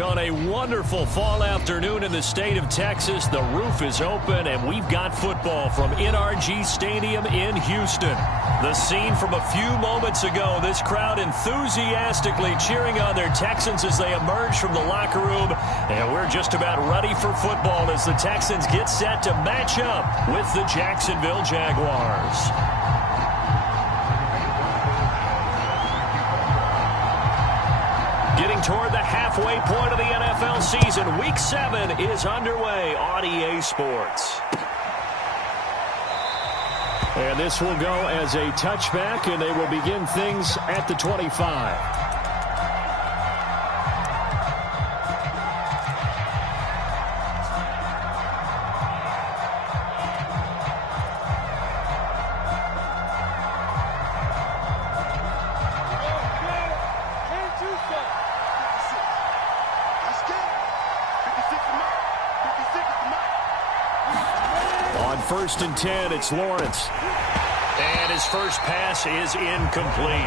On a wonderful fall afternoon in the state of Texas, the roof is open, and we've got football from NRG Stadium in Houston. The scene from a few moments ago, this crowd enthusiastically cheering on their Texans as they emerge from the locker room, and we're just about ready for football as the Texans get set to match up with the Jacksonville Jaguars. Getting toward the halfway point of the NFL season, Week 7 is underway on EA Sports. And this will go as a touchback, and they will begin things at the 25. First and 10, it's Lawrence. And his first pass is incomplete.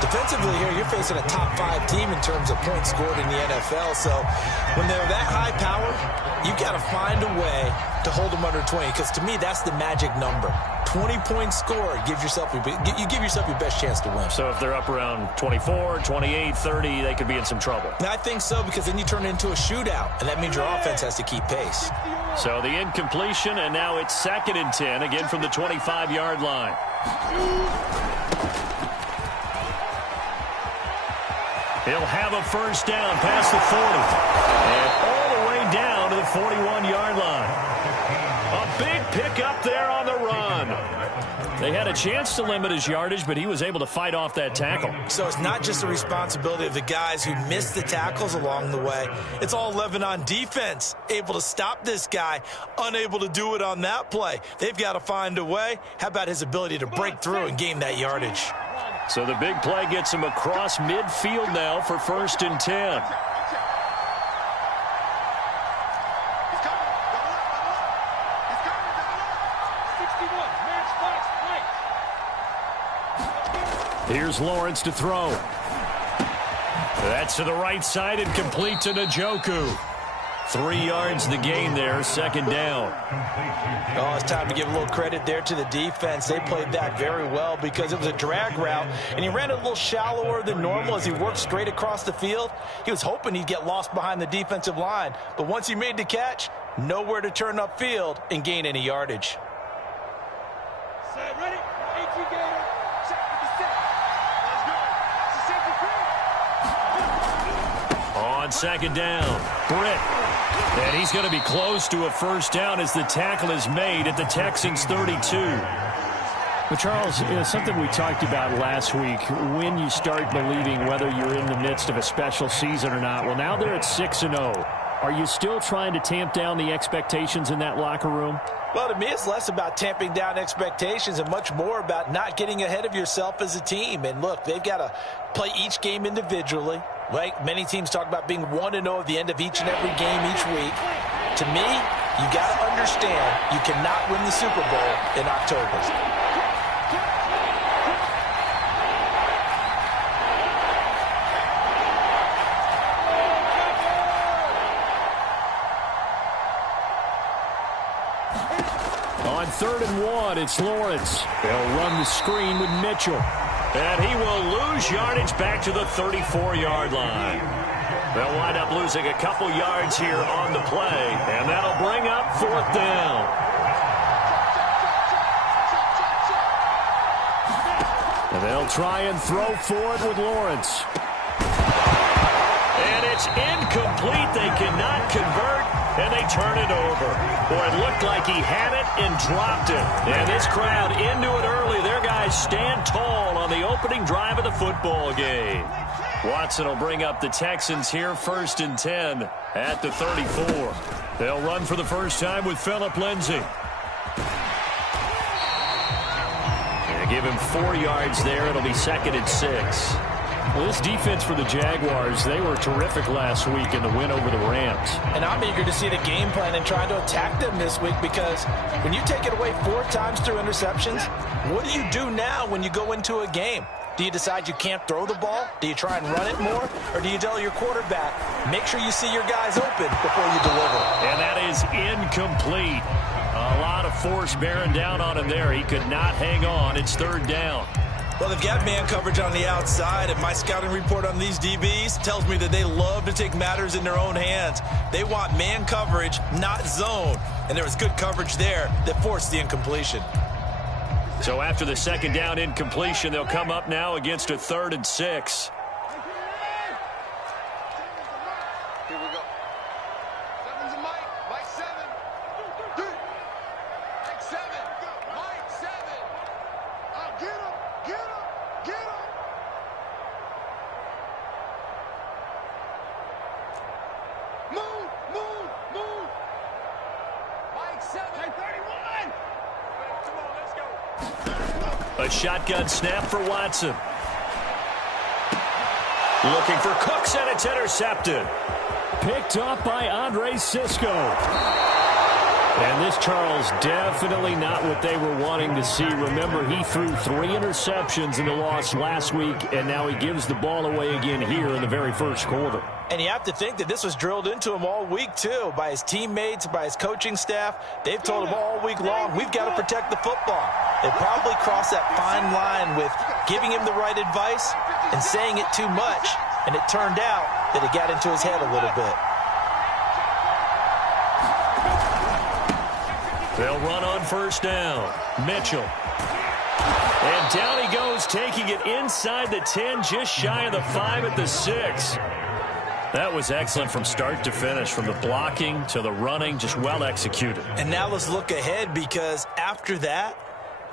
Defensively here, you're facing a top 5 team in terms of points scored in the NFL. So when they're that high power, you got to find a way to hold them under 20. Because to me, that's the magic number. 20 points scored, you give yourself your best chance to win. So if they're up around 24, 28, 30, they could be in some trouble. I think so, because then you turn it into a shootout, and that means your offense has to keep pace. So the incompletion, and now it's 2nd and 10, again from the 25-yard line. He'll have a first down past the 40. And all the way down to the 41-yard line. A big pickup there on the run. They had a chance to limit his yardage, but he was able to fight off that tackle. So it's not just the responsibility of the guys who missed the tackles along the way. It's all 11 on defense, able to stop this guy, unable to do it on that play. They've got to find a way. How about his ability to break through and gain that yardage? So the big play gets him across midfield now for 1st and 10. Here's Lawrence to throw. That's to the right side and complete to Njoku. 3 yards the gain there, 2nd down. Oh, it's time to give a little credit there to the defense. They played that very well because it was a drag route, and he ran it a little shallower than normal as he worked straight across the field. He was hoping he'd get lost behind the defensive line, but once he made the catch, nowhere to turn upfield and gain any yardage. Ready? Check with the set. Let's go. It's a safety crew. On 2nd down, Britt. And he's going to be close to a first down as the tackle is made at the Texans' 32. But, Charles, something we talked about last week, when you start believing whether you're in the midst of a special season or not. Well, now they're at 6-0. Are you still trying to tamp down the expectations in that locker room? Well, to me, it's less about tamping down expectations and much more about not getting ahead of yourself as a team. And, look, they've got to play each game individually. Right? Many teams talk about being 1-0 at the end of each and every game each week. To me, you got to understand you cannot win the Super Bowl in October. On 3rd and 1, it's Lawrence. They'll run the screen with Mitchell. And he will lose yardage back to the 34-yard line. They'll wind up losing a couple yards here on the play, and that'll bring up 4th down. And they'll try and throw for it with Lawrence. And it's incomplete. They cannot convert, and they turn it over. Boy, it looked like he had it and dropped it. And this crowd into it early. Their guys stand tall on the opening drive of the football game. Watson will bring up the Texans here, 1st and 10 at the 34. They'll run for the first time with Phillip Lindsay. And give him 4 yards there. It'll be 2nd and 6. Well, this defense for the Jaguars, they were terrific last week in the win over the Rams. And I'm eager to see the game plan and try to attack them this week, because when you take it away 4 times through interceptions, what do you do now when you go into a game? Do you decide you can't throw the ball? Do you try and run it more? Or do you tell your quarterback, make sure you see your guys open before you deliver? And that is incomplete. A lot of force bearing down on him there. He could not hang on. It's third down. Well, they've got man coverage on the outside, and my scouting report on these DBs tells me that they love to take matters in their own hands. They want man coverage, not zone. And there was good coverage there that forced the incompletion. So after the second down incompletion, they'll come up now against a 3rd and 6. Here we go. Seven's a Mike. Mike 7. Mike 7. Mike 7. Oh, get him. Get him. Get him. Move. Move. Move. Mike 7. Hey, 31. Come on, let's go. A shotgun snap for Watson. Looking for Cooks, and it's intercepted. Picked up by Andre Sisco. And this, Charles, definitely not what they were wanting to see. Remember, he threw 3 interceptions in the loss last week, and now he gives the ball away again here in the very first quarter. And you have to think that this was drilled into him all week, too, by his teammates, by his coaching staff. They've told him all week long, we've got to protect the football. They probably crossed that fine line with giving him the right advice and saying it too much. And it turned out that it got into his head a little bit. They'll run on first down. Mitchell. And down he goes, taking it inside the 10, just shy of the 5 at the 6. That was excellent from start to finish, from the blocking to the running, just well executed. And now let's look ahead, because after that,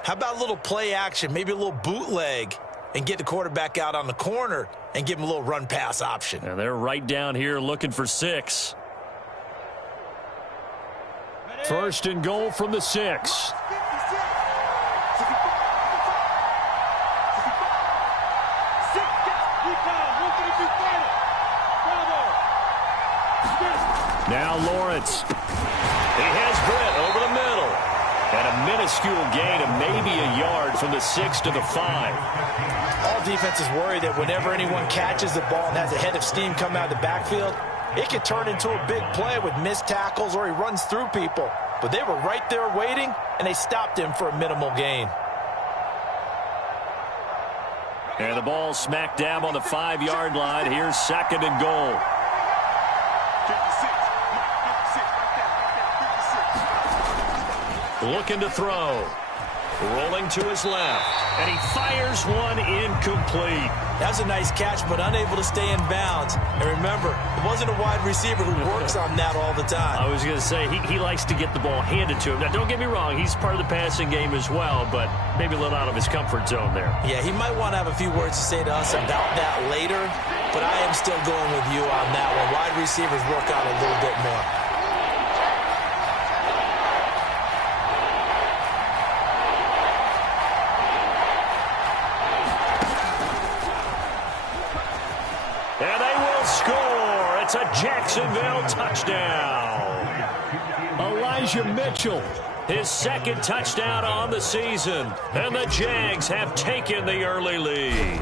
how about a little play action, maybe a little bootleg, and get the quarterback out on the corner and give him a little run-pass option. And they're right down here looking for 6. First and goal from the 6. Now Lawrence. He has Britt over the middle. And a minuscule gain of maybe a yard from the 6 to the 5. All defenses worry that whenever anyone catches the ball and has a head of steam come out of the backfield, it could turn into a big play with missed tackles or he runs through people. But they were right there waiting, and they stopped him for a minimal gain. And the ball smack dab on the 5-yard line. Here's second and goal. 56. Looking to throw. Rolling to his left. And he fires one incomplete. That's a nice catch, but unable to stay in bounds. And remember, it wasn't a wide receiver who works on that all the time. I was going to say, he likes to get the ball handed to him. Now, don't get me wrong, he's part of the passing game as well, but maybe a little out of his comfort zone there. Yeah, he might want to have a few words to say to us about that later, but I am still going with you on that one. Wide receivers work out a little bit more. And they will score. It's a Jacksonville touchdown. Elijah Mitchell, his second touchdown on the season. And the Jags have taken the early lead.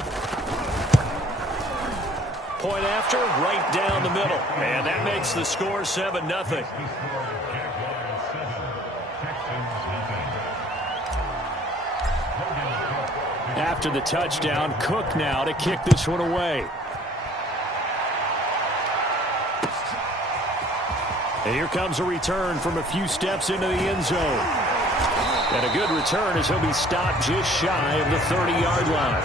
Point after, right down the middle. And that makes the score 7-0. After the touchdown, Cook now to kick this one away. And here comes a return from a few steps into the end zone. And a good return as he'll be stopped just shy of the 30-yard line.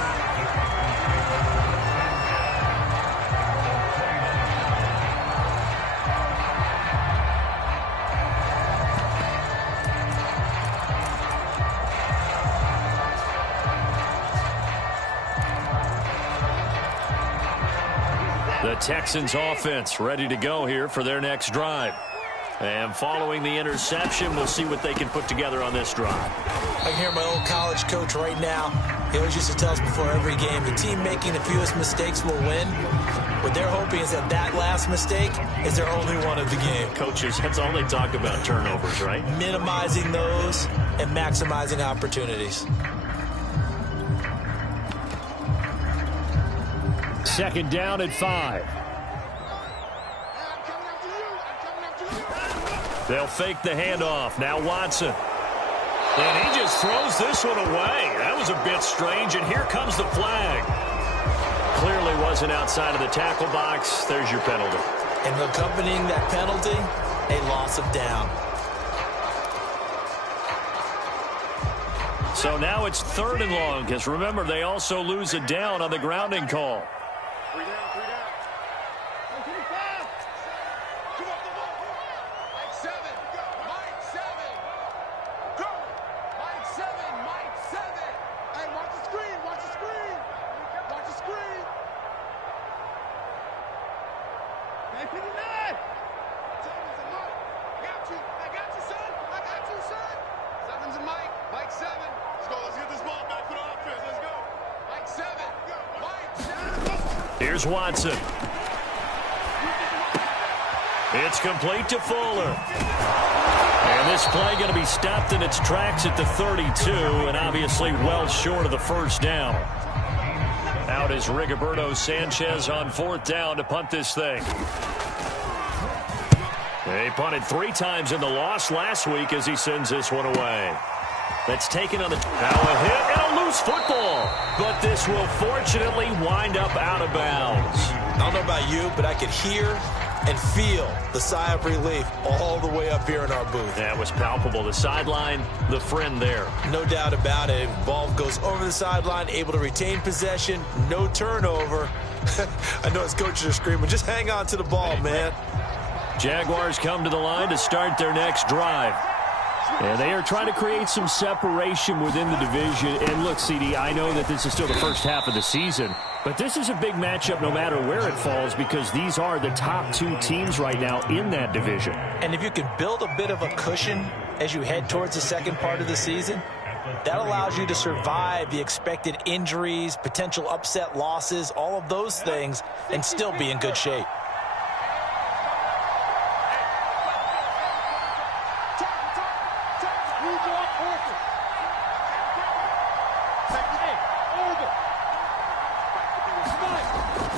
The Texans offense ready to go here for their next drive. And following the interception, we'll see what they can put together on this drive. I can hear my old college coach right now. He always used to tell us before every game, the team making the fewest mistakes will win. What they're hoping is that that last mistake is their only one of the game. Coaches, that's all they talk about, turnovers, right? Minimizing those and maximizing opportunities. second down at 5. They'll fake the handoff. Now Watson. And he just throws this one away. That was a bit strange, and here comes the flag. Clearly wasn't outside of the tackle box. There's your penalty. And accompanying that penalty, a loss of down. So now it's 3rd and long, because remember, they also lose a down on the grounding call. 3 down, 3 down. Come on, Mike 7. Mike 7. Go. Mike 7. Mike 7. Hey, watch the screen. Watch the screen. Watch the screen. Hey, 59. Seven's a Mike. I got you. I got you, son. I got you, son. 7's a Mike. Mike 7. Let's go. Let's get this ball back for the offense. Let's go. Mike 7. Mike 7. Here's Watson. It's complete to Fuller. And this play going to be stopped in its tracks at the 32, and obviously well short of the first down. Out is Rigoberto Sanchez on 4th down to punt this thing. They punted 3 times in the loss last week as he sends this one away. That's taken on the... Now a hit and a loose football. But this will fortunately wind up out of bounds. I don't know about you, but I could hear and feel the sigh of relief all the way up here in our booth. That was palpable. The sideline, the friend there. No doubt about it. Ball goes over the sideline, able to retain possession, no turnover. I know his coaches are screaming, just hang on to the ball, man. Jaguars come to the line to start their next drive. And they are trying to create some separation within the division. And look, CD, I know that this is still the first half of the season, but this is a big matchup no matter where it falls, because these are the top 2 teams right now in that division. And if you can build a bit of a cushion as you head towards the second part of the season, that allows you to survive the expected injuries, potential upset losses, all of those things, and still be in good shape.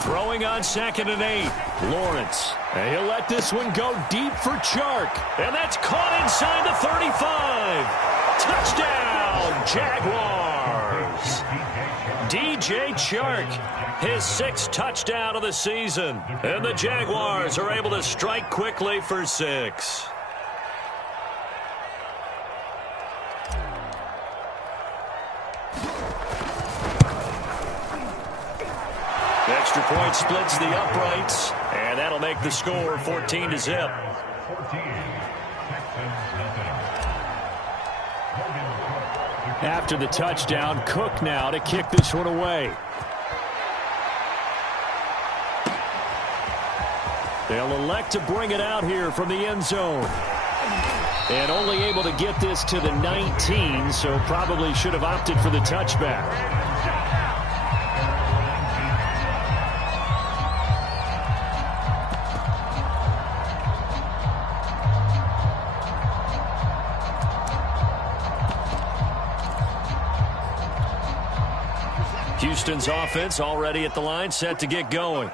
Throwing on 2nd and 8. Lawrence. And he'll let this one go deep for Chark. And that's caught inside the 35. Touchdown, Jaguars. DJ Chark, his 6th touchdown of the season. And the Jaguars are able to strike quickly for 6. Extra point splits the uprights, and that'll make the score 14-0. After the touchdown, Cook now to kick this one away. They'll elect to bring it out here from the end zone. And only able to get this to the 19, so probably should have opted for the touchback. Houston's offense already at the line, set to get going.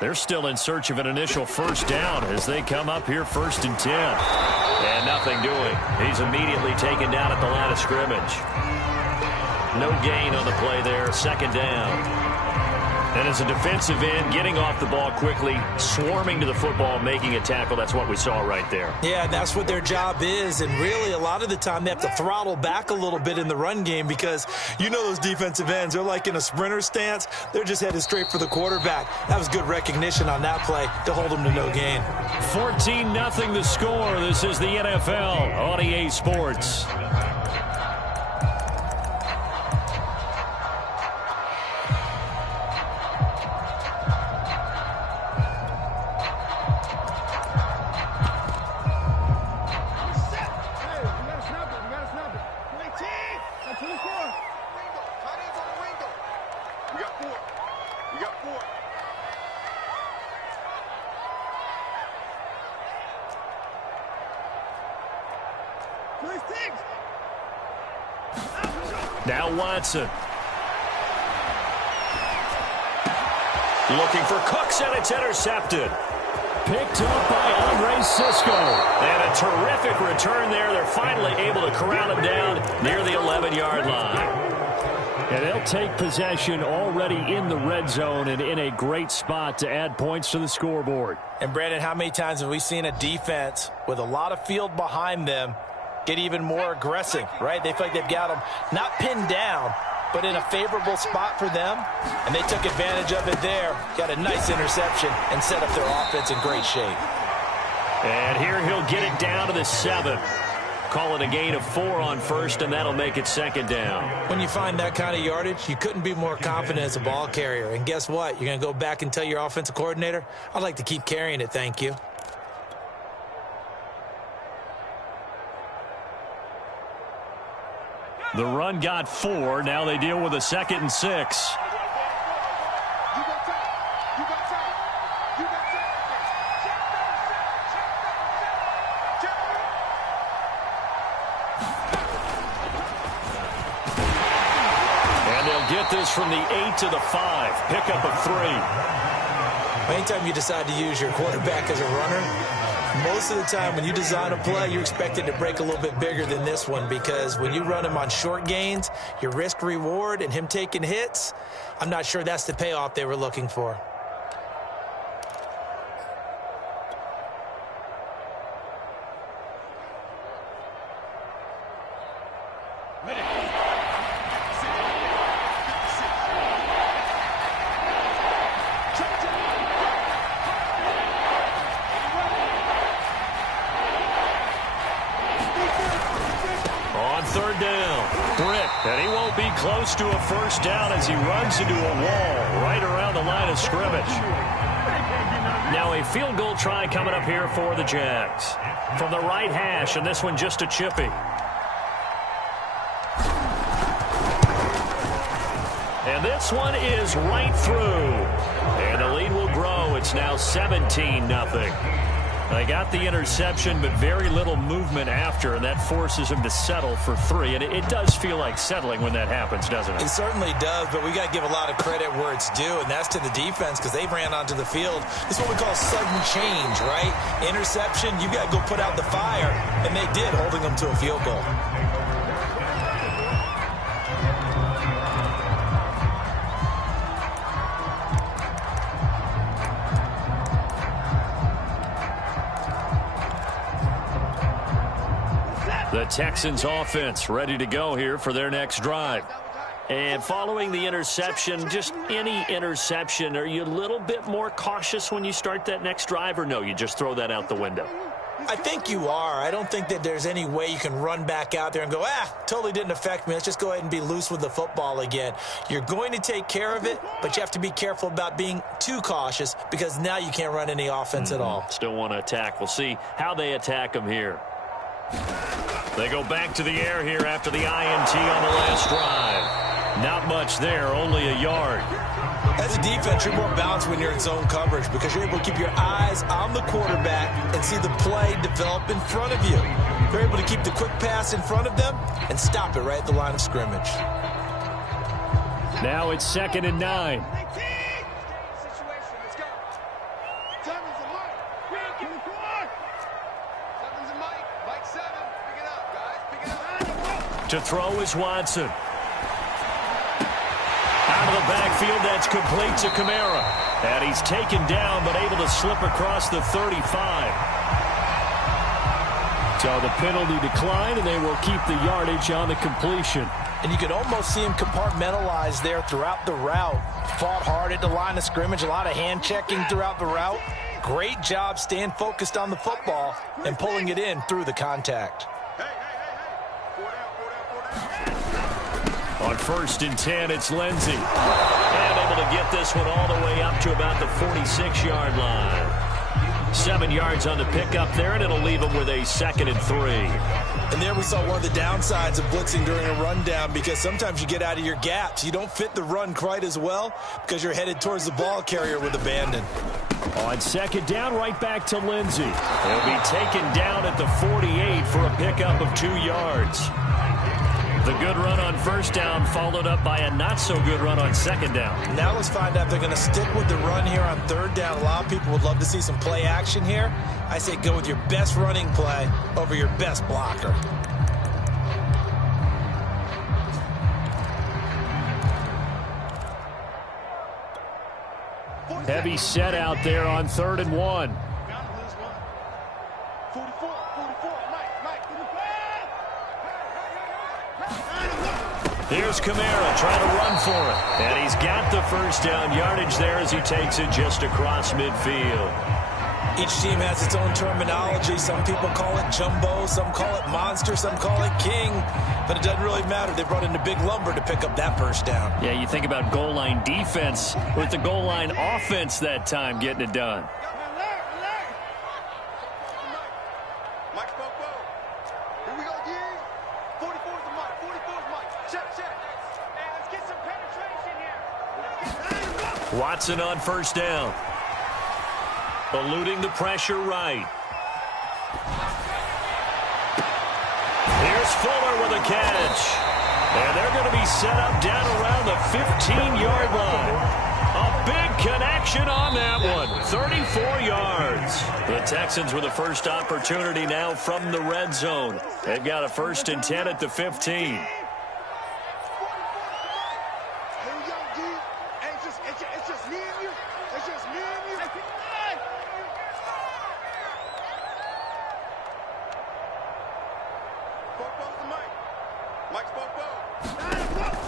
They're still in search of an initial first down as they come up here 1st and 10. And nothing doing. He's immediately taken down at the line of scrimmage. No gain on the play there, 2nd down. And as a defensive end, getting off the ball quickly, swarming to the football, making a tackle, that's what we saw right there. Yeah, that's what their job is, and really a lot of the time they have to throttle back a little bit in the run game because you know those defensive ends, they're like in a sprinter stance. They're just headed straight for the quarterback. That was good recognition on that play to hold them to no gain. 14-0 the score. This is the NFL on EA Sports. Now Watson. Looking for Cooks, and it's intercepted. Picked up by Andre Cisco. And a terrific return there. They're finally able to corral him down near the 11-yard line. And they'll take possession already in the red zone and in a great spot to add points to the scoreboard. And, Brandon, how many times have we seen a defense with a lot of field behind them get even more aggressive, right? They feel like they've got them not pinned down, but in a favorable spot for them, and they took advantage of it there. Got a nice interception and set up their offense in great shape. And here he'll get it down to the 7. Call it a gain of 4 on first, and that'll make it second down. When you find that kind of yardage, you couldn't be more confident as a ball carrier. And guess what? You're going to go back and tell your offensive coordinator, I'd like to keep carrying it, thank you. The run got 4. Now they deal with a 2nd and 6. Get this from the 8 to the 5. Pickup of 3. Anytime you decide to use your quarterback as a runner, most of the time when you design a play, you're expected to break a little bit bigger than this one, because when you run him on short gains, your risk-reward and him taking hits, I'm not sure that's the payoff they were looking for. And he won't be close to a first down as he runs into a wall right around the line of scrimmage. Now a field goal try coming up here for the Jags. From the right hash, and this one just a chippy. And this one is right through. And the lead will grow. It's now 17-0. They got the interception, but very little movement after, and that forces him to settle for 3. And it does feel like settling when that happens, doesn't it? It certainly does, but we got to give a lot of credit where it's due, and that's to the defense, because they ran onto the field. It's what we call sudden change, right? Interception, you got to go put out the fire, and they did, holding them to a field goal. The Texans offense ready to go here for their next drive. And following the interception, just any interception, are you a little bit more cautious when you start that next drive, or no, you just throw that out the window? I think you are. I don't think that there's any way you can run back out there and go, totally didn't affect me. Let's just go ahead and be loose with the football again. You're going to take care of it, but you have to be careful about being too cautious, because now you can't run any offense at all. Still want to attack. We'll see how they attack them here. They go back to the air here after the INT on the last drive. Not much there, only a yard. As a defense, you're more balanced when you're in zone coverage, because you're able to keep your eyes on the quarterback and see the play develop in front of you. You're able to keep the quick pass in front of them and stop it right at the line of scrimmage. Now it's 2nd and 9. To throw is Watson. Out of the backfield, that's complete to Kamara. And he's taken down, but able to slip across the 35. So the penalty declined, and they will keep the yardage on the completion. And you could almost see him compartmentalize there throughout the route. Fought hard at the line of scrimmage, a lot of hand checking throughout the route. Great job staying focused on the football and pulling it in through the contact. On 1st and 10, it's Lindsey. And able to get this one all the way up to about the 46-yard line. 7 yards on the pickup there, and it'll leave him with a 2nd and 3. And there we saw one of the downsides of blitzing during a rundown, because sometimes you get out of your gaps. You don't fit the run quite as well because you're headed towards the ball carrier with abandon. On 2nd down, right back to Lindsey. He'll be taken down at the 48 for a pickup of 2 yards. The good run on first down followed up by a not-so-good run on second down. Now let's find out if they're going to stick with the run here on third down. A lot of people would love to see some play action here. I say go with your best running play over your best blocker. Heavy set out there on 3rd and 1. Here's Kamara trying to run for it. And he's got the first down yardage there as he takes it just across midfield. Each team has its own terminology. Some people call it jumbo, some call it monster, some call it king. But it doesn't really matter. They brought in a big lumber to pick up that first down. Yeah, you think about goal line defense with the goal line offense that time getting it done. Watson on first down. Eluding the pressure right. Here's Fuller with a catch. And they're going to be set up down around the 15-yard line. A big connection on that one. 34 yards. The Texans with the first opportunity now from the red zone. They've got a 1st and 10 at the 15.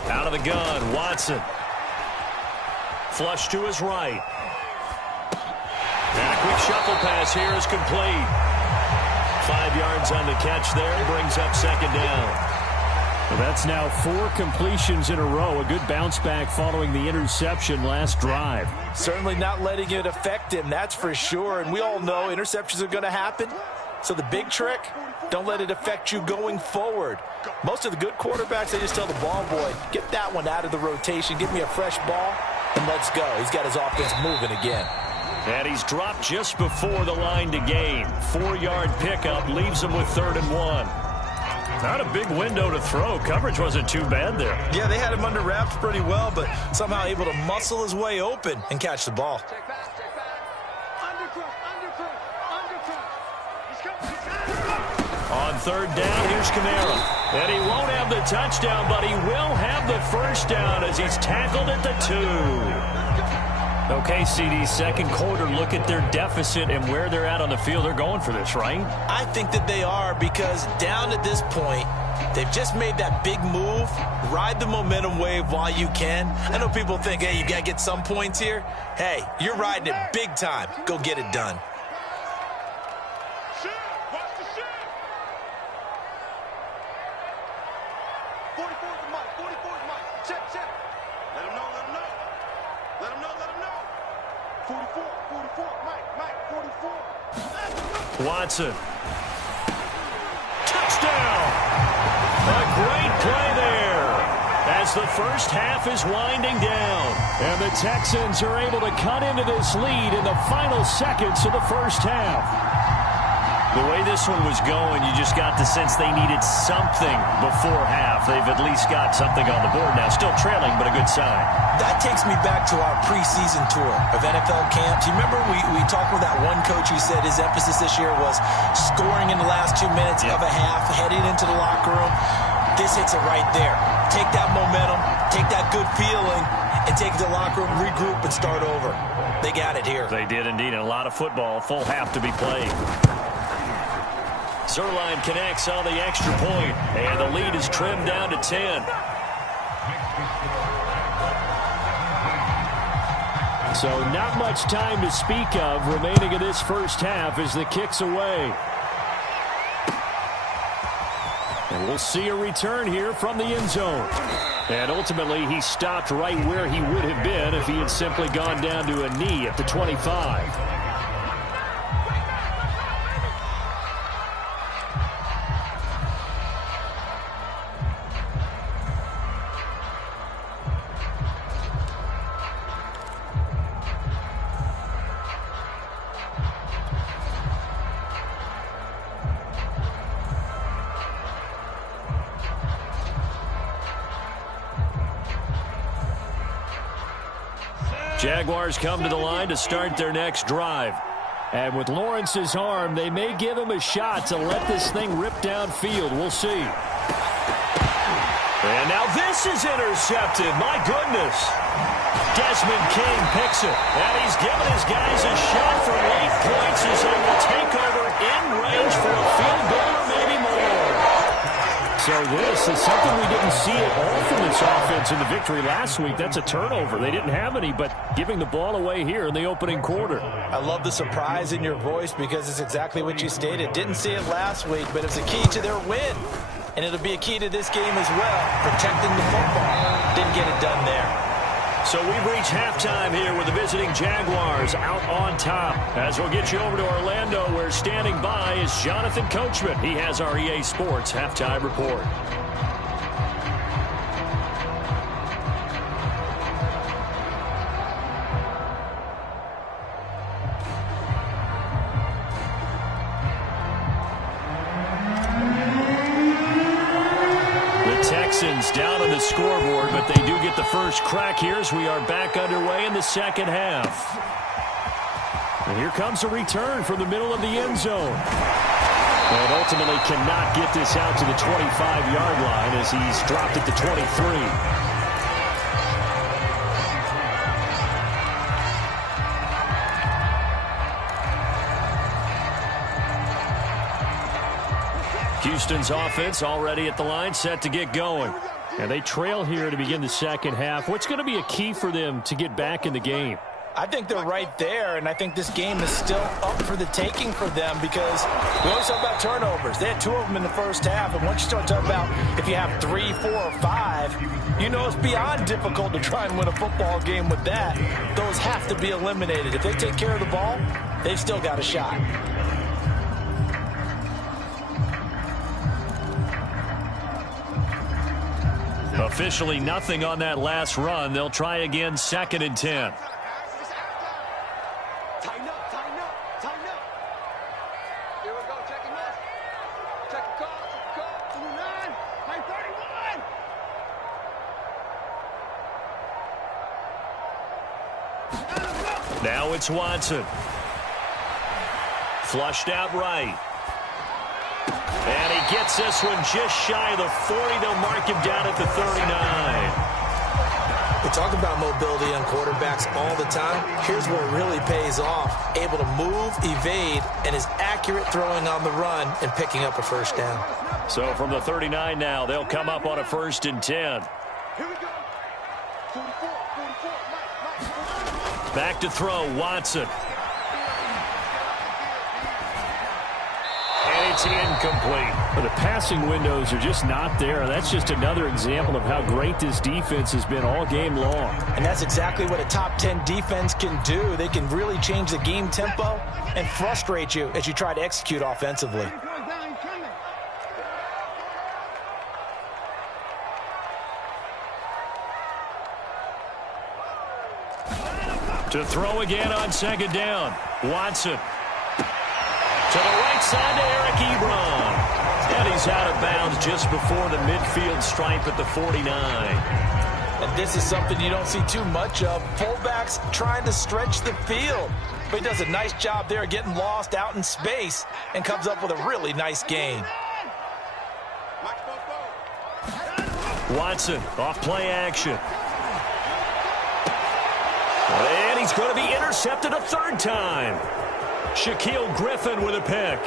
Out of the gun, Watson. Flush to his right. And a quick shuffle pass here is complete. 5 yards on the catch there. Brings up 2nd down. Well, that's now 4 completions in a row. A good bounce back following the interception last drive. Certainly not letting it affect him, that's for sure. And we all know interceptions are going to happen. So the big trick, don't let it affect you going forward. Most of the good quarterbacks, they just tell the ball boy, get that one out of the rotation, give me a fresh ball, and let's go. He's got his offense moving again. And he's dropped just before the line to gain. 4-yard pickup leaves him with 3rd and 1. Not a big window to throw. Coverage wasn't too bad there. Yeah, they had him under wraps pretty well, but somehow able to muscle his way open and catch the ball. On 3rd down, here's Kamara. And he won't have the touchdown, but he will have the first down as he's tackled at the 2. Okay, CD, 2nd quarter, look at their deficit and where they're at on the field. They're going for this, right? I think that they are, because down at this point, they've just made that big move. Ride the momentum wave while you can. I know people think, hey, you got to get some points here. Hey, you're riding it big time. Go get it done. Watson. Touchdown! A great play there as the first half is winding down. And the Texans are able to cut into this lead in the final seconds of the first half. The way this one was going, you just got the sense they needed something before half. They've at least got something on the board now. Still trailing, but a good sign. That takes me back to our preseason tour of NFL camps. You remember we talked with that one coach who said his emphasis this year was scoring in the last 2 minutes of a half, heading into the locker room. This hits it right there. Take that momentum, take that good feeling, and take it to the locker room, regroup, and start over. They got it here. They did indeed, and a lot of football, full half to be played. Zerline connects on the extra point, and the lead is trimmed down to 10. So not much time to speak of remaining in this first half as the kick's away. And we'll see a return here from the end zone. And ultimately, he stopped right where he would have been if he had simply gone down to a knee at the 25. Jaguars come to the line to start their next drive. And with Lawrence's arm, they may give him a shot to let this thing rip downfield. We'll see. And now this is intercepted. My goodness. Desmond King picks it. And he's given his guys a shot for late points as they will take over in range for a field goal or maybe more. So this is something we didn't see at all from this offense in the victory last week. That's a turnover. They didn't have any, but giving the ball away here in the opening quarter. I love the surprise in your voice because it's exactly what you stated. Didn't see it last week, but it's a key to their win. And it'll be a key to this game as well, protecting the football. Didn't get it done there. So we've reached halftime here with the visiting Jaguars out on top. As we'll get you over to Orlando, where standing by is Jonathan Coachman. He has our EA Sports halftime report. Texans down on the scoreboard, but they do get the first crack here as we are back underway in the second half. And here comes a return from the middle of the end zone. And ultimately cannot get this out to the 25-yard line as he's dropped at the 23. Houston's offense already at the line, set to get going. And they trail here to begin the second half. What's going to be a key for them to get back in the game? I think they're right there, and I think this game is still up for the taking for them because we always talk about turnovers. They had 2 of them in the first half, and once you start talking about if you have 3, 4, or 5, you know it's beyond difficult to try and win a football game with that. Those have to be eliminated. If they take care of the ball, they've still got a shot. Officially nothing on that last run. They'll try again, 2nd and 10. Tighten up, tighten up, tighten up. Here we go, check him out. Check the call, 29, play 31. Now it's Watson. Flushed out right. And he gets this one just shy of the 40. They'll mark him down at the 39. We talk about mobility on quarterbacks all the time. Here's where it really pays off. Able to move, evade, and is accurate throwing on the run and picking up a first down. So from the 39 now, they'll come up on a 1st and 10. Here we go. 44, Mike. Back to throw, Watson. And it's incomplete. But the passing windows are just not there. That's just another example of how great this defense has been all game long. And that's exactly what a top 10 defense can do. They can really change the game tempo and frustrate you as you try to execute offensively. To throw again on 2nd down. Watson. To the right side to Eric Ebron. And he's out of bounds just before the midfield stripe at the 49. And this is something you don't see too much of. Fullbacks trying to stretch the field. But he does a nice job there getting lost out in space and comes up with a really nice gain. Watson off play action. And he's going to be intercepted a 3rd time. Shaquille Griffin with a pick.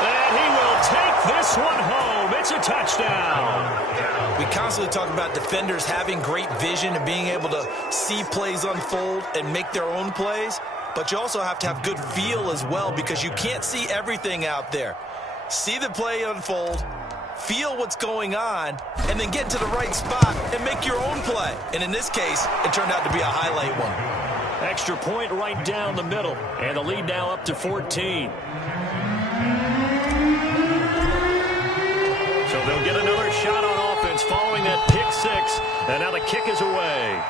And he will take this one home. It's a touchdown. We constantly talk about defenders having great vision and being able to see plays unfold and make their own plays. But you also have to have good feel as well because you can't see everything out there. See the play unfold, feel what's going on, and then get to the right spot and make your own play. And in this case, it turned out to be a highlight one. Extra point right down the middle. And the lead now up to 14. So they'll get another shot on offense following that pick 6. And now the kick is away.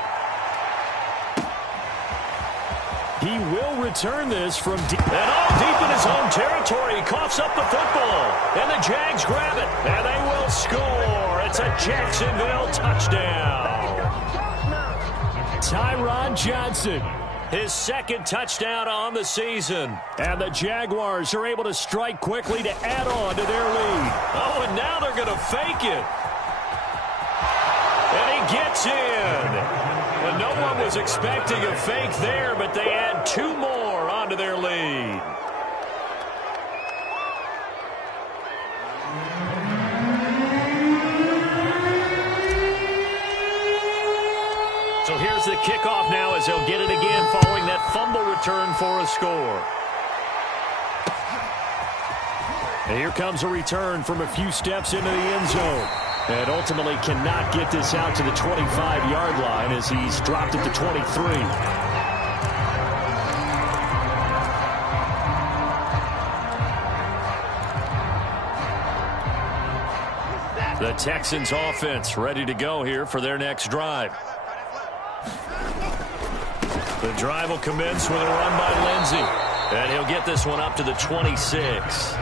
He will return this from deep. And all deep in his own territory. He coughs up the football. And the Jags grab it. And they will score. It's a Jacksonville touchdown. Tyron Johnson. His second touchdown on the season. And the Jaguars are able to strike quickly to add on to their lead. Oh, and now they're going to fake it. And he gets in. And no one was expecting a fake there, but they add 2 more onto their lead. So here's the kickoff now as they'll get it again following that fumble return for a score. And here comes a return from a few steps into the end zone. And ultimately cannot get this out to the 25-yard line as he's dropped it to 23. The Texans offense ready to go here for their next drive. The drive will commence with a run by Lindsey. And he'll get this one up to the 26.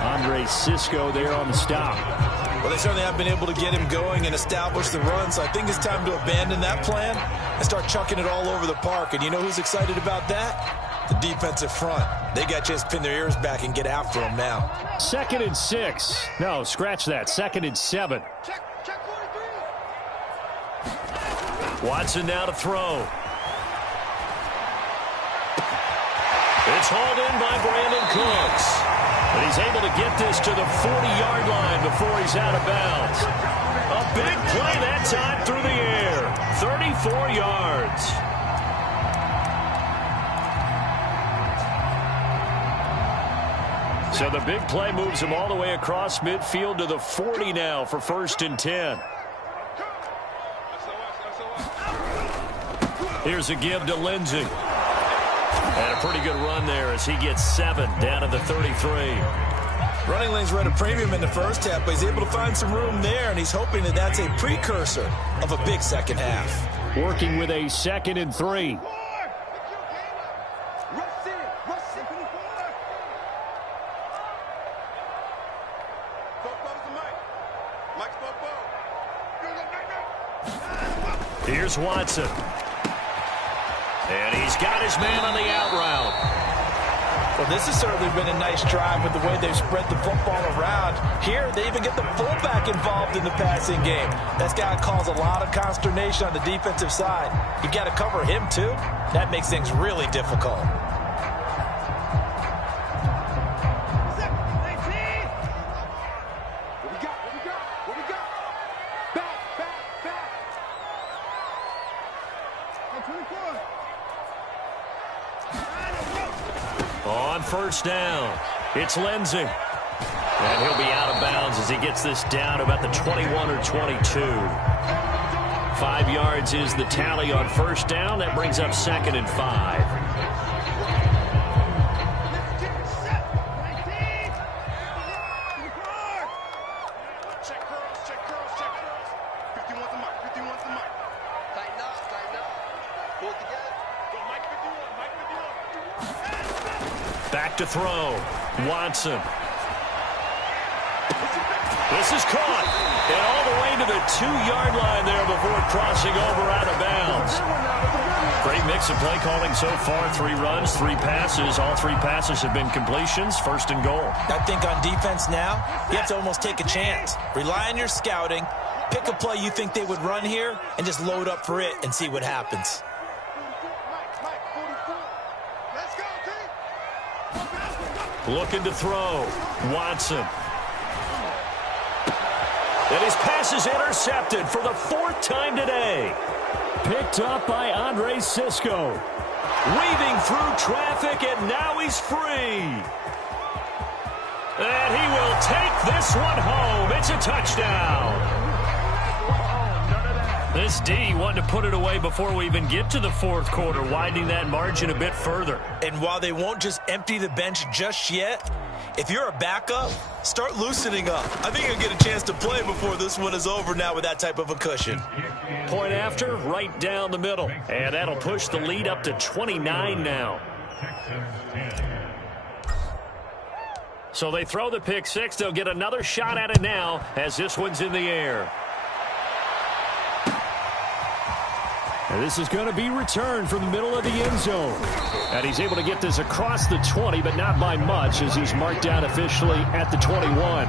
Andre Cisco there on the stop. Well, they certainly have been able to get him going and establish the run, so I think it's time to abandon that plan and start chucking it all over the park. And you know who's excited about that? The defensive front. They got a chance to pin their ears back and get after him now. 2nd and 6. No, scratch that. 2nd and 7. Check 43. Watson now to throw. It's hauled in by Brandon Cooks. But he's able to get this to the 40-yard line before he's out of bounds. A big play that time through the air. 34 yards. So the big play moves him all the way across midfield to the 40 now for 1st and 10. Here's a give to Lindsey. And a pretty good run there as he gets 7 down to the 33. Running lanes were at a premium in the first half, but he's able to find some room there, and he's hoping that that's a precursor of a big second half. Working with a 2nd and 3. Here's Watson. And he's got his man on the out route. Well, this has certainly been a nice drive with the way they've spread the football around. Here, they even get the fullback involved in the passing game. That's got to cause a lot of consternation on the defensive side. You've got to cover him, too. That makes things really difficult. On 1st down, it's Lindsey. And he'll be out of bounds as he gets this down to about the 21 or 22. 5 yards is the tally on 1st down. That brings up 2nd and 5. Back to throw. Watson. This is caught. And all the way to the 2-yard line there before crossing over out of bounds. Great mix of play calling so far. 3 runs, 3 passes. All 3 passes have been completions. 1st and goal. I think on defense now, you have to almost take a chance. Rely on your scouting. Pick a play you think they would run here and just load up for it and see what happens. Looking to throw. Watson. And his pass is intercepted for the 4th time today. Picked up by Andre Cisco. Weaving through traffic, and now he's free. And he will take this one home. It's a touchdown. This D wanted to put it away before we even get to the 4th quarter, widening that margin a bit further. And while they won't just empty the bench just yet, if you're a backup, start loosening up. I think you'll get a chance to play before this one is over now with that type of a cushion. Point after, right down the middle. And that'll push the lead up to 29 now. So they throw the pick 6. They'll get another shot at it now as this one's in the air. And this is going to be returned from the middle of the end zone. And he's able to get this across the 20, but not by much, as he's marked down officially at the 21.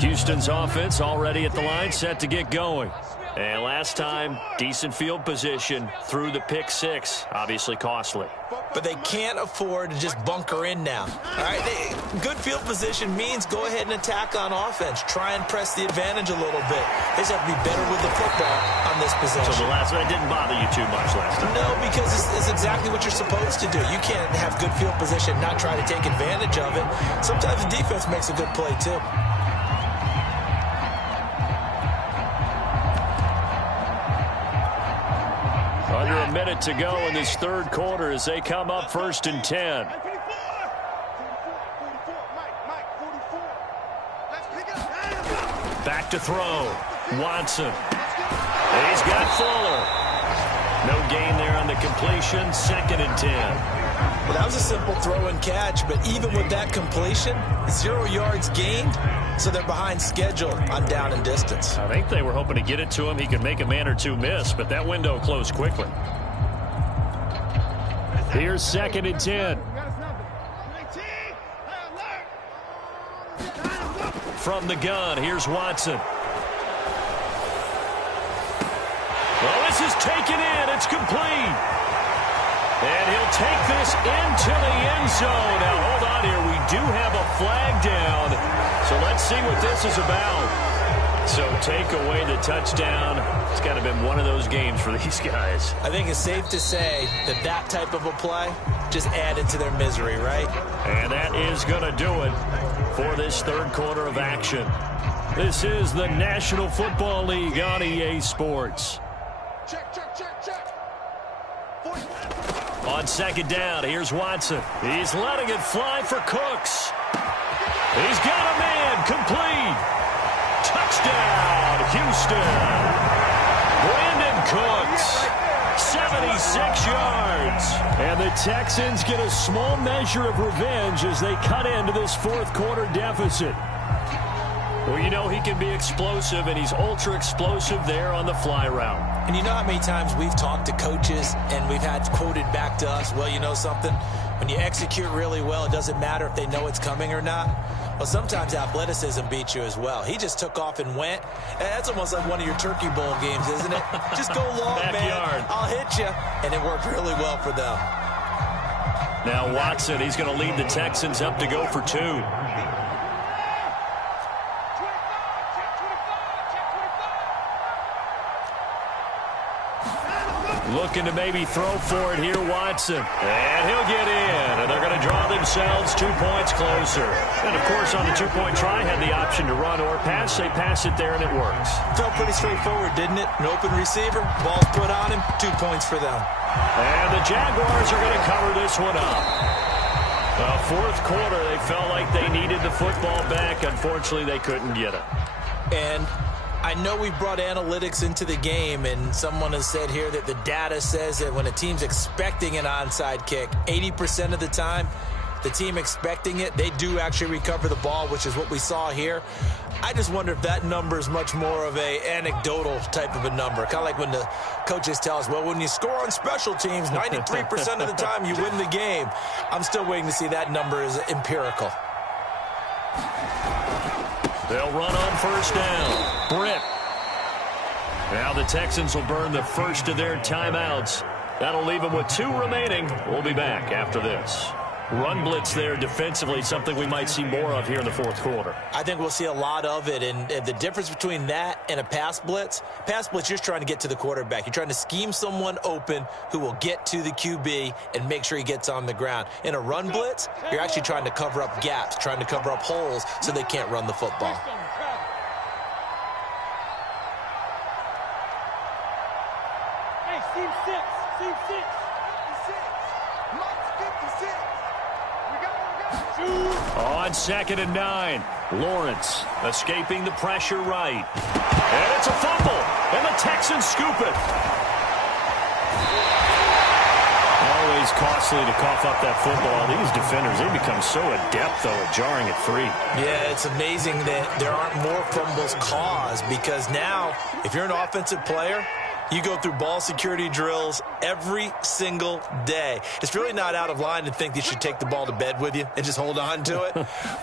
Houston's offense already at the line, set to get going. And last time, decent field position through the pick six. Obviously costly. But they can't afford to just bunker in now. All right, good field position means go ahead and attack on offense. Try and press the advantage a little bit. They just have to be better with the football on this possession. So that didn't bother you too much last time? No, because it's exactly what you're supposed to do. You can't have good field position, not try to take advantage of it. Sometimes the defense makes a good play, too. Under a minute to go in this third quarter as they come up 1st and 10. Back to throw. Watson. He's got Fuller. No gain there on the completion. 2nd and 10. Well, that was a simple throw and catch, but even with that completion, 0 yards gained, so they're behind schedule on down and distance. I think they were hoping to get it to him. He could make a man or two miss, but that window closed quickly. Here's 2nd and 10. From the gun, here's Watson. Well, this is taken in. It's complete. And he'll take this into the end zone. Now, hold on here. We do have a flag down. So let's see what this is about. So take away the touchdown. It's kind of been one of those games for these guys. I think it's safe to say that that type of a play just added to their misery, right? And that is going to do it for this third quarter of action. This is the National Football League on EA Sports. Check. On 2nd down, here's Watson. He's letting it fly for Cooks. He's got a man, complete. Touchdown, Houston. Brandon Cooks, 76 yards. And the Texans get a small measure of revenge as they cut into this fourth quarter deficit. Well, you know he can be explosive, and he's ultra-explosive there on the fly route. And you know how many times we've talked to coaches and we've had quoted back to us, well, you know something? When you execute really well, it doesn't matter if they know it's coming or not. Well, sometimes athleticism beats you as well. He just took off and went. And that's almost like one of your Turkey Bowl games, isn't it? Just go long, man. I'll hit you. And it worked really well for them. Now Watson, he's going to lead the Texans up to go for 2. Looking to maybe throw for it here, Watson. And he'll get in. And they're going to draw themselves 2 points closer. And, of course, on the two-point try, had the option to run or pass. They pass it there, and it works. Felt pretty straightforward, didn't it? An open receiver, ball's put on him, 2 points for them. And the Jaguars are going to cover this one up. Fourth quarter, they felt like they needed the football back. Unfortunately, they couldn't get it. And I know we brought analytics into the game, and someone has said here that the data says that when a team's expecting an onside kick, 80% of the time, the team expecting it, they do actually recover the ball, which is what we saw here. I just wonder if that number is much more of a anecdotal type of a number. Kind of like when the coaches tell us, well, when you score on special teams, 93% of the time you win the game. I'm still waiting to see that number is empirical. They'll run on first down. Britt. Now the Texans will burn the first of their timeouts. That'll leave them with 2 remaining. We'll be back after this. Run blitz there defensively, something we might see more of here in the fourth quarter. I think we'll see a lot of it, and the difference between that and a pass blitz, you're just trying to get to the quarterback. You're trying to scheme someone open who will get to the QB and make sure he gets on the ground. In a run blitz, you're actually trying to cover up gaps, trying to cover up holes so they can't run the football. Hey, seam 6. Mike's 56. We got. On 2nd and 9, Lawrence escaping the pressure right. And it's a fumble, and the Texans scoop it. Always costly to cough up that football. These defenders, they become so adept, though, at jarring it free. Yeah, it's amazing that there aren't more fumbles caused, because now, if you're an offensive player, you go through ball security drills every single day. It's really not out of line to think you should take the ball to bed with you and just hold on to it.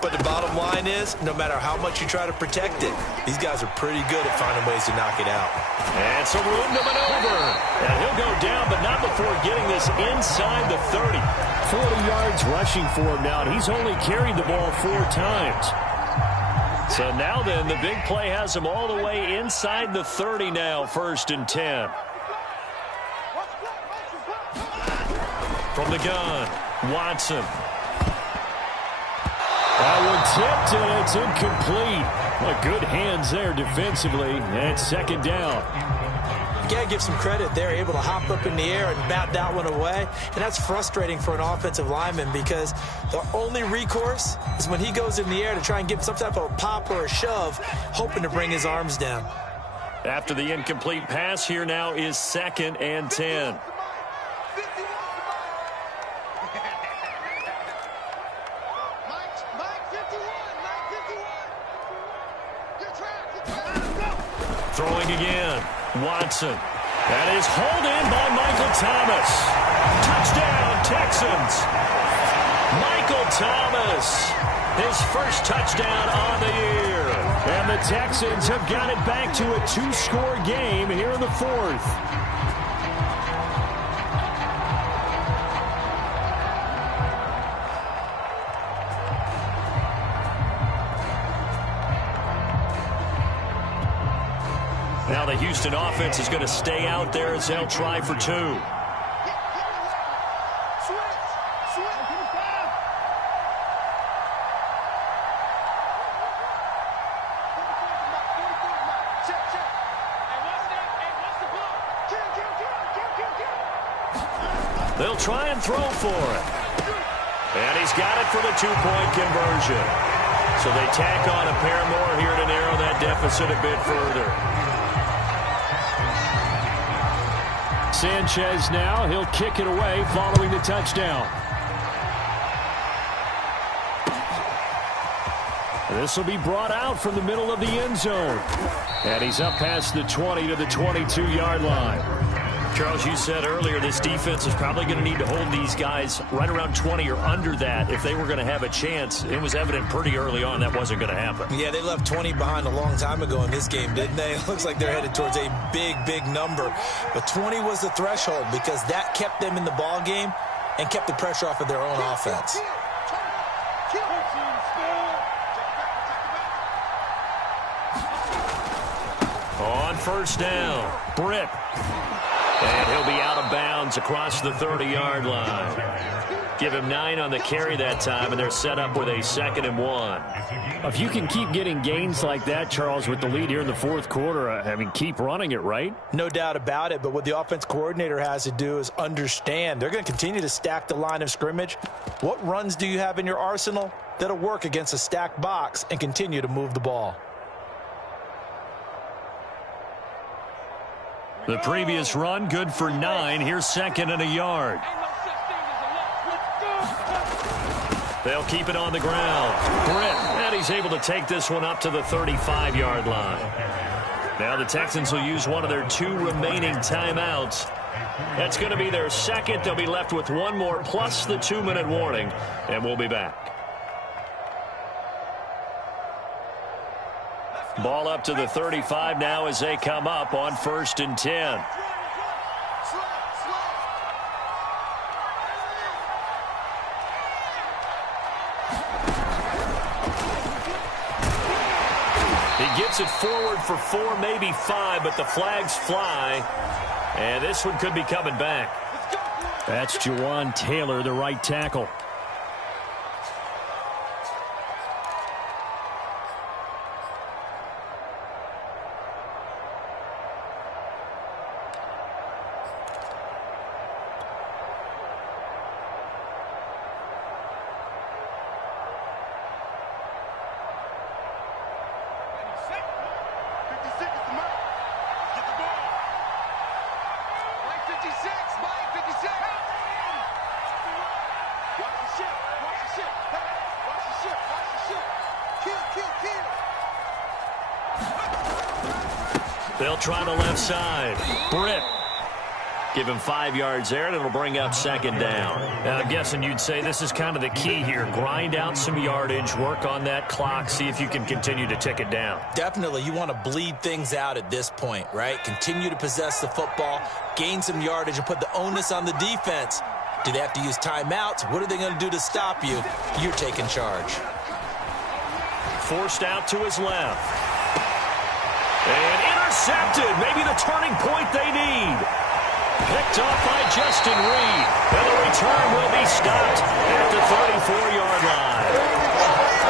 But the bottom line is, no matter how much you try to protect it, these guys are pretty good at finding ways to knock it out. And some room to maneuver. And he'll go down, but not before getting this inside the 30. 40 yards rushing for him now, and he's only carried the ball 4 times. So now then, the big play has him all the way inside the 30 now, 1st and 10. From the gun, Watson. That one tipped, and it's incomplete. Well, good hands there defensively, and 2nd down. You got to give some credit. They're able to hop up in the air and bat that one away. And that's frustrating for an offensive lineman, because the only recourse is when he goes in the air to try and give some type of a pop or a shove, hoping to bring his arms down. After the incomplete pass, here now is 2nd and 10. Throwing again. Watson. That is hauled in by Michael Thomas. Touchdown, Texans. Michael Thomas, his first touchdown on the year. And the Texans have got it back to a 2-score game here in the 4th. Now the Houston offense is going to stay out there as they'll try for 2. They'll try and throw for it. And he's got it for the 2-point conversion. So they tack on a pair more here to narrow that deficit a bit further. Sanchez now, he'll kick it away following the touchdown. This will be brought out from the middle of the end zone. And he's up past the 20 to the 22-yard line. Charles, you said earlier this defense is probably going to need to hold these guys right around 20 or under that if they were going to have a chance. It was evident pretty early on that wasn't going to happen. Yeah, they left 20 behind a long time ago in this game, didn't they? It looks like they're headed towards a big, big number. But 20 was the threshold, because that kept them in the ball game and kept the pressure off of their own offense. On 1st down, Britt. And he'll be out of bounds across the 30-yard line. Give him 9 on the carry that time, and they're set up with a 2nd and 1. If you can keep getting gains like that, Charles, with the lead here in the 4th quarter, I mean, keep running it, right? No doubt about it, but what the offense coordinator has to do is understand they're going to continue to stack the line of scrimmage. What runs do you have in your arsenal that'll work against a stacked box and continue to move the ball? The previous run, good for 9. Here's 2nd and a yard. They'll keep it on the ground. Britt, and he's able to take this one up to the 35-yard line. Now the Texans will use one of their 2 remaining timeouts. That's going to be their 2nd. They'll be left with 1 more plus the 2-minute warning, and we'll be back. Ball up to the 35 now as they come up on 1st and 10. He gets it forward for 4, maybe 5, but the flags fly. And this one could be coming back. That's Jawan Taylor, the right tackle. They'll try the left side. Britt. Give him 5 yards there, and it'll bring up second down. Now, I'm guessing you'd say this is kind of the key here. Grind out some yardage, work on that clock, see if you can continue to tick it down. Definitely, you want to bleed things out at this point, right? Continue to possess the football, gain some yardage, and put the onus on the defense. Do they have to use timeouts? What are they going to do to stop you? You're taking charge. Forced out to his left. And intercepted. Maybe the turning point they need. Picked off by Justin Reed. And the return will be stopped at the 34-yard line.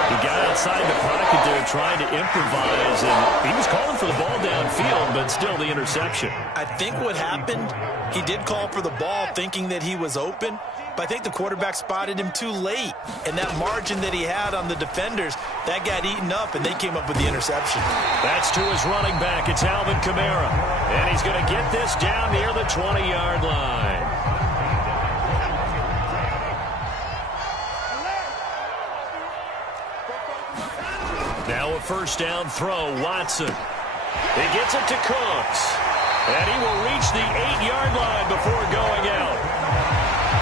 He got outside the pocket there trying to improvise, and he was calling for the ball downfield, but still the interception. I think what happened, he did call for the ball thinking that he was open, but I think the quarterback spotted him too late. And that margin that he had on the defenders, that got eaten up, and they came up with the interception. That's to his running back. It's Alvin Kamara. And he's going to get this down near the 20-yard line. Now a first down throw, Watson. He gets it to Cooks. And he will reach the 8-yard line before going out.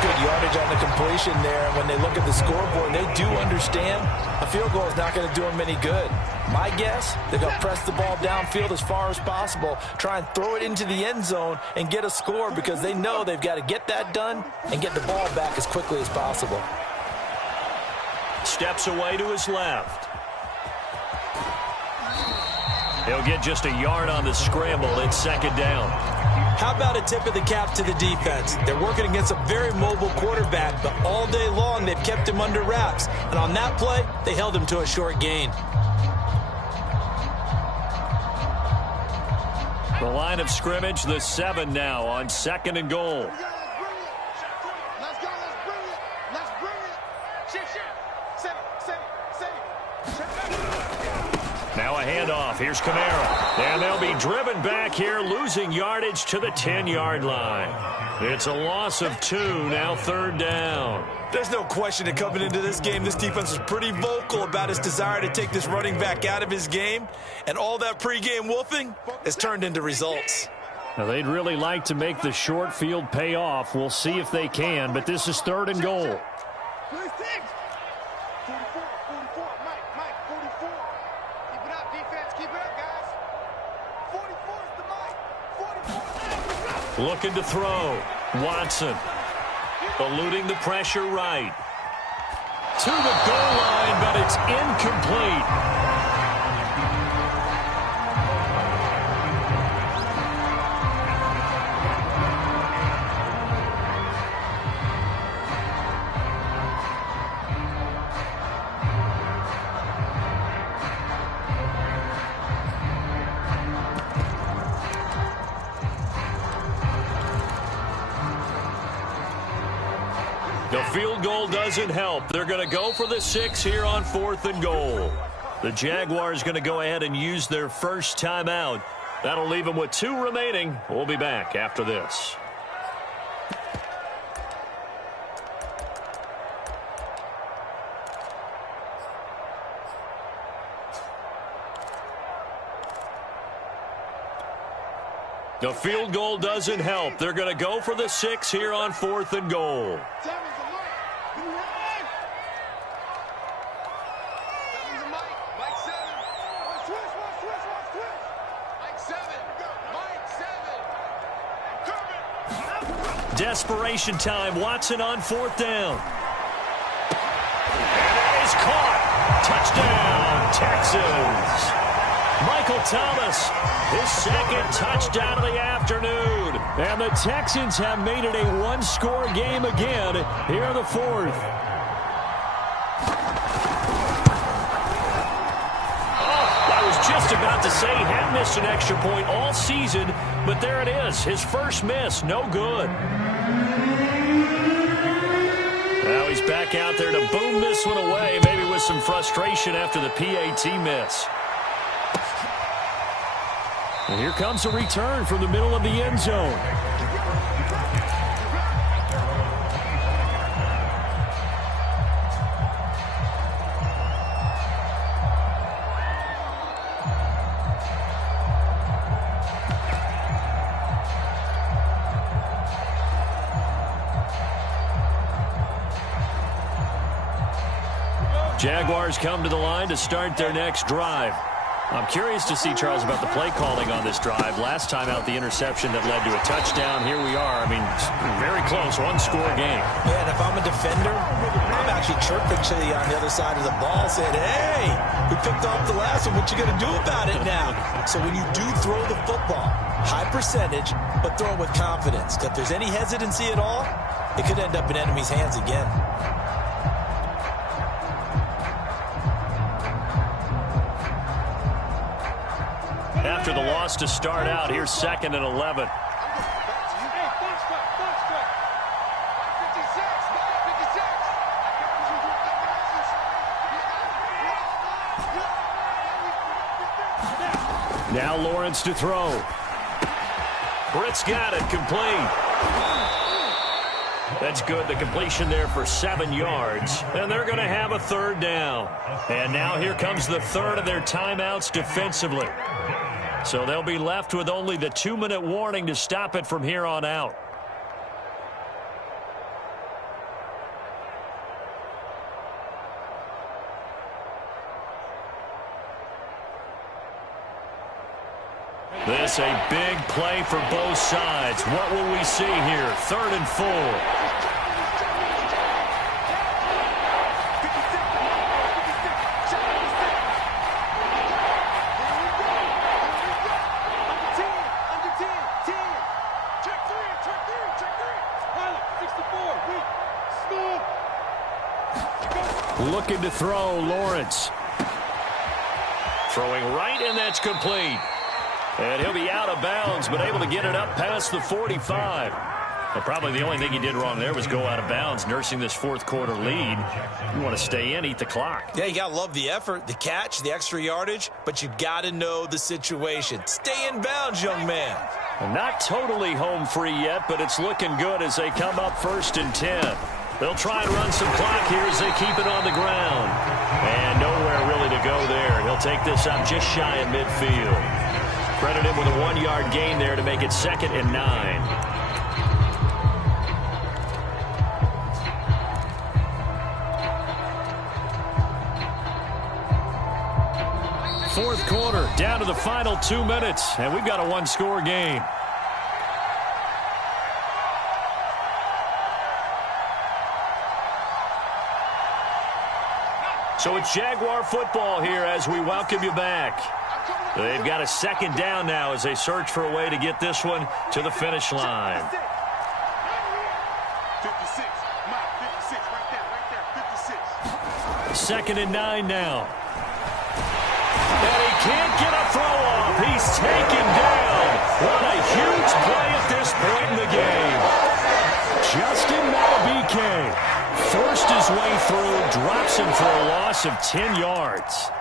Good yardage on the completion there. When they look at the scoreboard, they do understand a field goal is not going to do them any good. My guess, they're going to press the ball downfield as far as possible, try and throw it into the end zone and get a score because they know they've got to get that done and get the ball back as quickly as possible. Steps away to his left. He'll get just a yard on the scramble. It's second down. How about a tip of the cap to the defense? They're working against a very mobile quarterback, but all day long they've kept him under wraps. And on that play, they held him to a short gain. The line of scrimmage, the 7 now on second and goal. Let's go, let's bring it. Let's bring it. Shift. Save it. Now a handoff. Here's Kamara. And they'll be driven back here, losing yardage to the 10-yard line. It's a loss of 2, now third down. There's no question that coming into this game, this defense is pretty vocal about its desire to take this running back out of his game. And all that pregame wolfing has turned into results. Now, they'd really like to make the short field pay off. We'll see if they can, but this is third and goal. 44, Mike, 44. Keep it up, defense, keep it up, guys. 44 is the Mike. 44. Looking to throw. Watson. Eluding the pressure right. To the goal line, but it's incomplete. The field goal doesn't help. They're going to go for the 6 here on 4th and goal. The Jaguars going to go ahead and use their first timeout. That'll leave them with 2 remaining. We'll be back after this. The field goal doesn't help. They're going to go for the 6 here on 4th and goal. Desperation time. Watson on 4th down. And it is caught. Touchdown, Texans. Michael Thomas, his second touchdown of the afternoon. And the Texans have made it a one-score game again here in the 4th. I was just about to say he had missed an extra point all season, but there it is. His first miss, no good. Now he's back out there to boom this one away, maybe with some frustration after the PAT miss. And here comes a return from the middle of the end zone. Jaguars come to the line to start their next drive. I'm curious to see, Charles, about the play calling on this drive. Last time out, the interception that led to a touchdown. Here we are. I mean, very close, one-score game. Yeah, and if I'm a defender, I'm actually chirping to you on the other side of the ball, saying, hey, we picked off the last one. What you going to do about it now? So when you do throw the football, high percentage, but throw it with confidence. If there's any hesitancy at all, it could end up in enemy's hands again. After the loss to start out, here's 2nd and 11. Now Lawrence to throw. Britt's got it, complete. That's good. The completion there for 7 yards. And they're going to have a 3rd down. And now here comes the 3rd of their timeouts defensively. So they'll be left with only the 2-minute warning to stop it from here on out. This a big play for both sides. What will we see here? 3rd and 4. Looking to throw, Lawrence. Throwing right, and that's complete. And he'll be out of bounds, but able to get it up past the 45. Well, probably the only thing he did wrong there was go out of bounds, nursing this 4th quarter lead. You want to stay in, eat the clock. Yeah, you got to love the effort, the catch, the extra yardage, but you got to know the situation. Stay in bounds, young man. Well, not totally home free yet, but it's looking good as they come up 1st and 10. They'll try and run some clock here as they keep it on the ground. And nowhere really to go there. He'll take this up just shy of midfield. Credit him with a 1-yard gain there to make it 2nd and 9. Fourth quarter, down to the final 2 minutes, and we've got a 1-score game. So it's Jaguar football here as we welcome you back. They've got a 2nd down now as they search for a way to get this one to the finish line. 56, Mike, 56, right there, 56. 2nd and 9 now. And he can't get a throw off. He's taken down. What a huge play at this point in the game. Justin M.I.A forced his way through, drops him for a loss of 10 yards.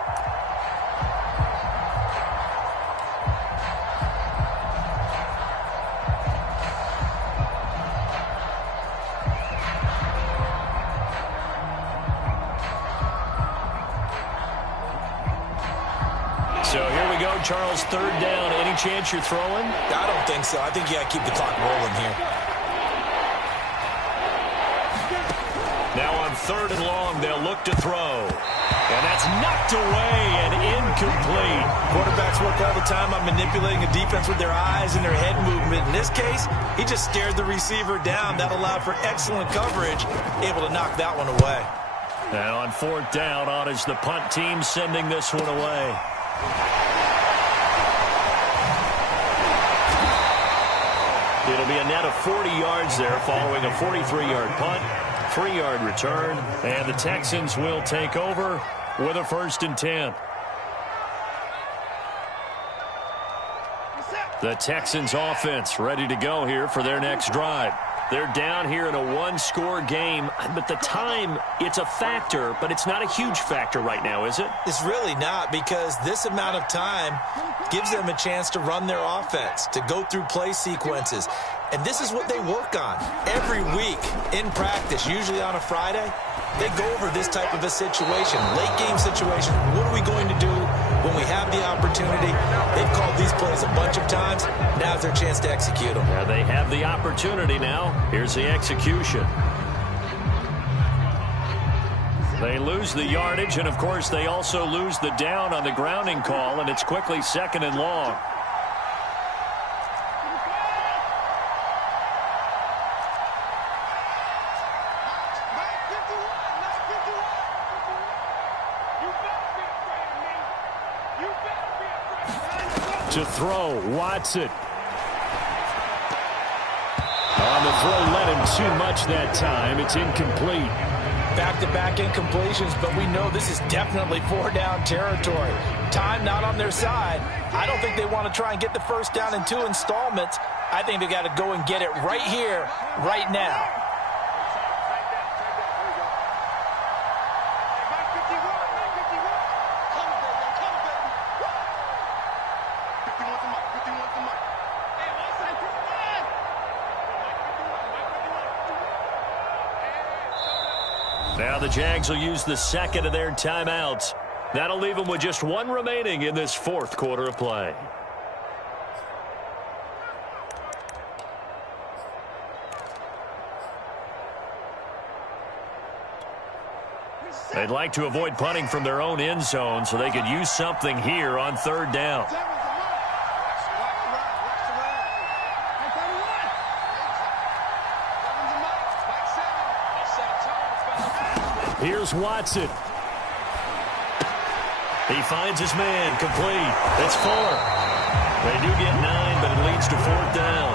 So here we go, Charles, 3rd down. Any chance you're throwing? I don't think so. I think you got to keep the clock rolling here. Now on 3rd and long, they'll look to throw. And that's knocked away and incomplete. Quarterbacks work all the time on manipulating a defense with their eyes and their head movement. In this case, he just stared the receiver down. That allowed for excellent coverage, able to knock that one away. And on 4th down, on is the punt team sending this one away. It'll be a net of 40 yards there following a 43-yard punt. 3-yard return, and the Texans will take over with a 1st and 10. The Texans offense ready to go here for their next drive. They're down here in a 1-score game, but the time, it's a factor, but it's not a huge factor right now, is it? It's really not, because this amount of time gives them a chance to run their offense, to go through play sequences. And this is what they work on every week in practice, usually on a Friday. They go over this type of a situation, late game situation. What are we going to do when we have the opportunity? They've called these plays a bunch of times. Now's their chance to execute them. Now they have the opportunity now. Here's the execution. They lose the yardage, and, of course, they also lose the down on the grounding call, and it's quickly 2nd and long. To throw, Watson. On the throw, led him too much that time. It's incomplete. Back-to-back incompletions, but we know this is definitely 4-down territory. Time not on their side. I don't think they want to try and get the first down in 2 installments. I think they got to go and get it right here, right now. Now the Jags will use the 2nd of their timeouts. That'll leave them with just 1 remaining in this 4th quarter of play. They'd like to avoid punting from their own end zone so they could use something here on 3rd down. Here's Watson. He finds his man, complete. It's 4. They do get 9, but it leads to 4th down.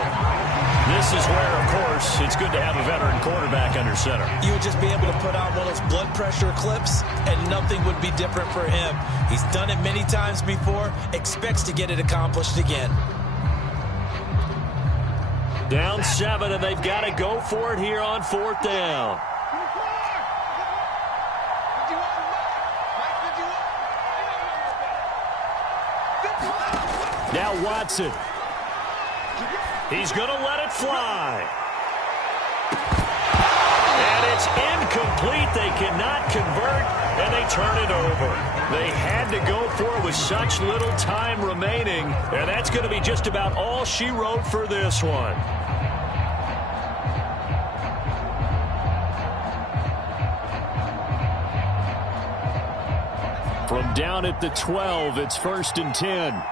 This is where, of course, it's good to have a veteran quarterback under center. You would just be able to put on one of those blood pressure clips, and nothing would be different for him. He's done it many times before, expects to get it accomplished again. Down 7, and they've got to go for it here on 4th down. Now Watson. He's going to let it fly. And it's incomplete. They cannot convert, and they turn it over. They had to go for it with such little time remaining, and that's going to be just about all she wrote for this one. From down at the 12, it's 1st and 10.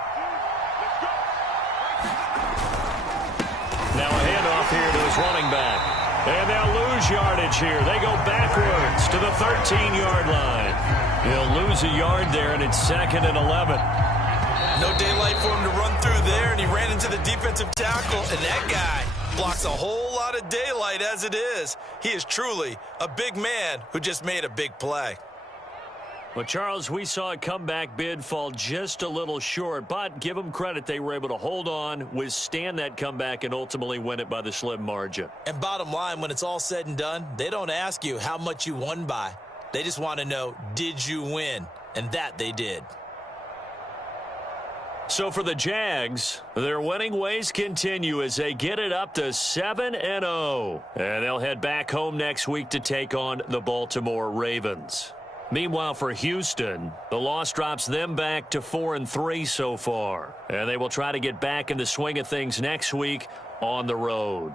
Now a handoff here to his running back. And they'll lose yardage here. They go backwards to the 13-yard line. He'll lose a yard there, and it's 2nd and 11. No daylight for him to run through there, and he ran into the defensive tackle, and that guy blocks a whole lot of daylight as it is. He is truly a big man who just made a big play. Well, Charles, we saw a comeback bid fall just a little short, but give them credit. They were able to hold on, withstand that comeback, and ultimately win it by the slim margin. And bottom line, when it's all said and done, they don't ask you how much you won by. They just want to know, did you win? And that they did. So for the Jags, their winning ways continue as they get it up to 7-0. And they'll head back home next week to take on the Baltimore Ravens. Meanwhile, for Houston, the loss drops them back to 4-3 so far. And they will try to get back in the swing of things next week on the road.